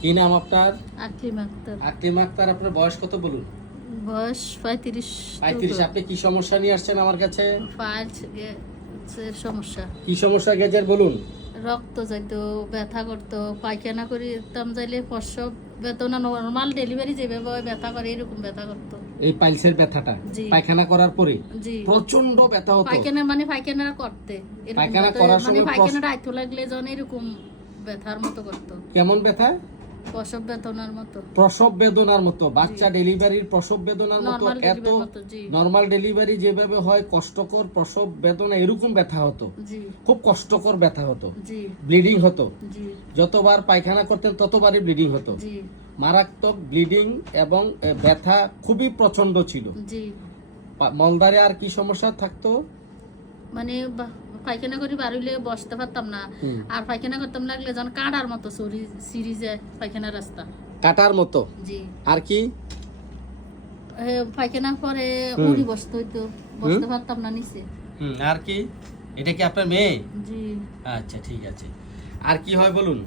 কি নাম আপনার? আকলিম আক্তার। আকলিম আক্তার, আপনার বয়স কত বলুন? বয়স 35। 35। আপনি কি সমস্যা নিয়ে আসছেন আমার কাছে? পাইলসের সমস্যা। কি সমস্যা গেজের বলুন? রক্ত যাইতো, ব্যথা করতো, পায়খানা করিতাম যাইলে প্রসব বেদনা, নরমাল ডেলিভারি যেভাবে হয় ব্যথা করে এরকম ব্যথা করতো। এই পাইলসের ব্যথাটা জি। পায়খানা করার পরে জি। প্রচন্ড ব্যথা হতো? পায়খানা মানে পায়খানা করতে এরকম পায়খানা ব্যথা, করার মানে সময় পায়খানাটা আইতো লাগলে যখন এরকম ব্যথার মতো করতো। কেমন ব্যথা? প্রসব বেদনার মতো। প্রসব বেদনার মতো? বাচ্চা ডেলিভারির প্রসব বেদনার মতো? নরমাল এত ডেলিভারির মতো। জি। নরমাল ডেলিভারি যেভাবে হয় কষ্টকর প্রসব বেদনা এরকম ব্যথা হতো? জি। খুব কষ্টকর ব্যথা হতো? জি। ব্লিডিং হতো? জি। যতবার পায়খানা করতেন ততবারই ব্লিডিং হতো? জি। মারাত্মক ব্লিডিং এবং ব্যথা খুবই প্রচন্ড ছিল? জি। মলদ্বারে আর কি সমস্যা থাকতো? মানে পায়খানা করি বাড়িলে বসতে পারতাম না, আর পায়খানা করতাম লাগলে যখন কাঁটার মতো সিরিজে পায়খানা রাস্তা কাটার মতো? জি। আর কি? পায়খানা পরে উড়ি বসতে হইতো, বসতে পারতাম না নিচে। আর কি? এটা কি আপনার মেয়ে? জি। আচ্ছা ঠিক আছে। আর কি হয় বলুন?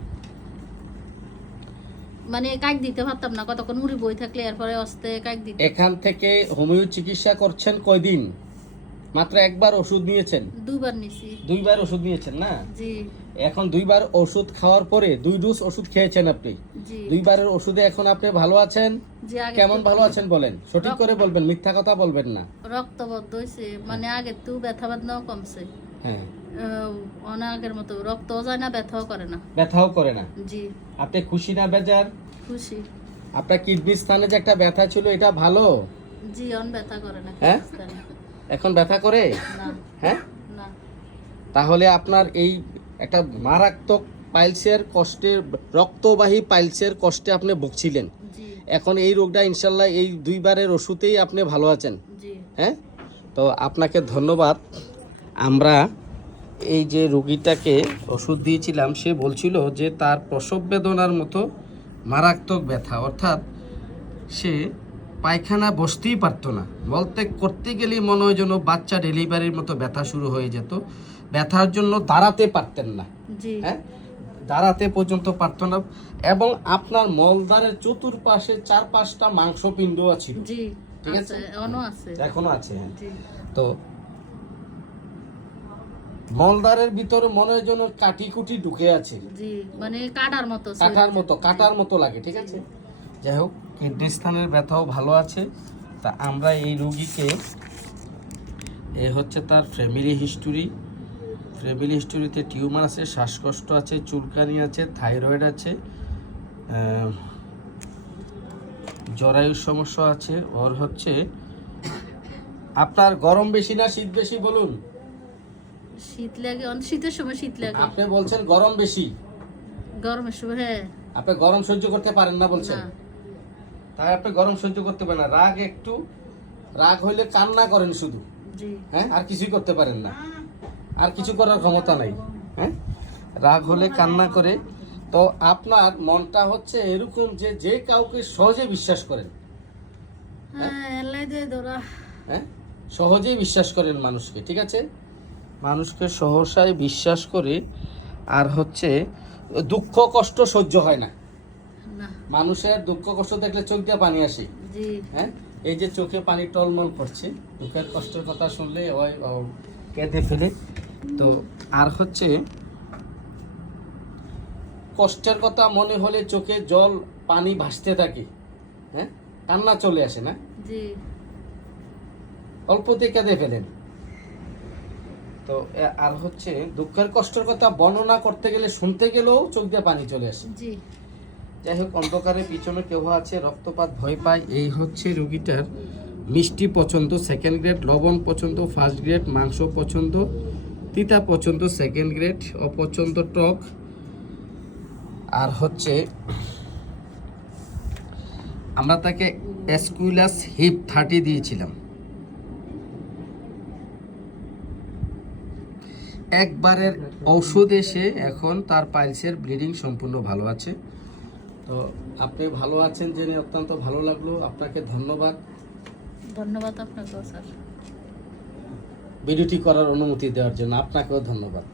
মানে কাক দিতে পারতাম না, কতক্ষণ উড়ি বই থাকলে এরপরে অস্তে কাক দিতে। এখান থেকে হোমিও চিকিৎসা করছেন কয়দিন? মাত্র একবার ওষুধ নিয়েছেন? দুবার নিছি। দুইবার ওষুধ নিয়েছেন না? জি। এখন দুইবার ওষুধ খাওয়ার পরে 2 ডোজ ওষুধ খেয়েছেন আপনি? জি। দুইবারের ওষুধে এখন আপনি ভালো আছেন? জি। আগে কেমন ভালো আছেন বলেন, সঠিক করে বলবেন, মিথ্যা কথা বলবেন না। রক্তবদ্ধ হইছে, মানে আগে তো ব্যথা বেদনাও কমছে। হ্যাঁ। অনেক আগের মতো রক্তও যায় না, ব্যথাও করে না। ব্যথাও করে না? জি। আপনি খুশি না বেজার? খুশি। আপনার কিডনি স্থানে যে একটা ব্যথা ছিল এটা ভালো? জি। ব্যথা করে না। হ্যাঁ? এখন ব্যথা করে? না। হ্যাঁ। না। তাহলে আপনার এই একটা মারাত্মক পাইলসের কষ্টে, রক্তবাহী পাইলসের কষ্টে আপনি ভুগছিলেন। জি। এখন এই রোগটা ইনশাল্লাহ এই দুইবারের ওষুধেই আপনি ভালো আছেন। জি। হ্যাঁ, তো আপনাকে ধন্যবাদ। আমরা এই যে রোগীটাকে ওষুধ দিয়েছিলাম, সে বলছিল যে তার প্রসব বেদনার মতো মারাত্মক ব্যথা, অর্থাৎ সে পায়খানা বসতেই পারতো না, বলতে করতে গেলেই মনে হয় যেন বাচ্চা ডেলিভারির মতো ব্যথা শুরু হয়ে যেত। ব্যথার জন্য দাঁড়াতে পারতেন না। জি। হ্যাঁ, দাঁড়াতে পর্যন্ত পারতো না। এবং আপনার মলদ্বারের চতুর্পাশে 4-5টা মাংসপিণ্ড আছে। জি। ঠিক আছে, এখনো আছে। এখনো আছে। হ্যাঁ। জি। তো মলদ্বারের ভিতরে মনে হয় যেন কাটি কুটি ঢুকে আছে। জি, মানে কাটার মতো। কাটার মতো লাগে। ঠিক আছে, যাই হোক, কিডনি স্থানের ব্যথাও ভালো আছে। তা আমরা এই রোগীকে, এ হচ্ছে তার ফ্যামিলি হিস্টোরিতে টিউমার আছে, শ্বাসকষ্ট আছে, চুলকানি আছে, থাইরয়েড আছে, জরায়ুর সমস্যা আছে। ওর হচ্ছে, আপনার গরম বেশি না শীত বেশি বলুন? শীত লাগে, শীতের সময় শীত লাগে। আপনি বলছেন গরম বেশি? গরমের সময় হ্যাঁ। আপনি গরম সহ্য করতে পারেন না বলছেন? না। তাই আপনি গরম সহ্য করতে পারেন না। রাগ হইলে কান্না করেন শুধু। জি। হ্যাঁ, আর কিছুই করতে পারেন না, আর কিছু করার ক্ষমতা নাই। হ্যাঁ, রাগ হলে কান্না করে। তো আপনার মনটা হচ্ছে এরকম যে যে কাউকে সহজে বিশ্বাস করেন। হ্যাঁ, সহজেই বিশ্বাস করেন মানুষকে। ঠিক আছে, মানুষকে সহসায় বিশ্বাস করে। আর হচ্ছে দুঃখ কষ্ট সহ্য হয় না। মানুষের দুঃখ কষ্ট দেখলে চোখ দিয়ে পানি আসে। জি। হ্যাঁ, এই যে চোখে পানি টলমল করছে, দুঃখের কষ্টের কথা শুনলে ওই কেঁদে ফেলে। তো আর হচ্ছে কষ্টের কথা মনে হলে চোখে জল পানি ভাসতে থাকে। হ্যাঁ, কান্না চলে আসে না? জি। অল্পতে কেঁদে ফেলেন। তো আর হচ্ছে দুঃখের কষ্টের কথা বর্ণনা করতে গেলে, শুনতে গেলেও চোখ দিয়ে পানি চলে আসে। জি। যাই হোক, অন্ধকারের পিছনে কেউ আছে, রক্তপাত ভয় পায়। এই হচ্ছে রোগীটার মিষ্টি পছন্দ, 2nd গ্রেড, লবণ পছন্দ 1st গ্রেড, মাংস পছন্দ, তিতা পছন্দ 2nd গ্রেড, অপছন্দ টক। আর হচ্ছে আমরা তাকে এসকুইলাস হিপ 30 দিয়েছিলাম। একবারের ঔষধ এসে এখন তার পাইলসের ব্লিডিং সম্পূর্ণ ভালো আছে। তো আপনি ভালো আছেন জেনে অত্যন্ত ভালো লাগলো। আপনাকে ধন্যবাদ। ধন্যবাদ আপনাকেও স্যার, ভিডিওটি করার অনুমতি দেওয়ার জন্য আপনাকেও ধন্যবাদ।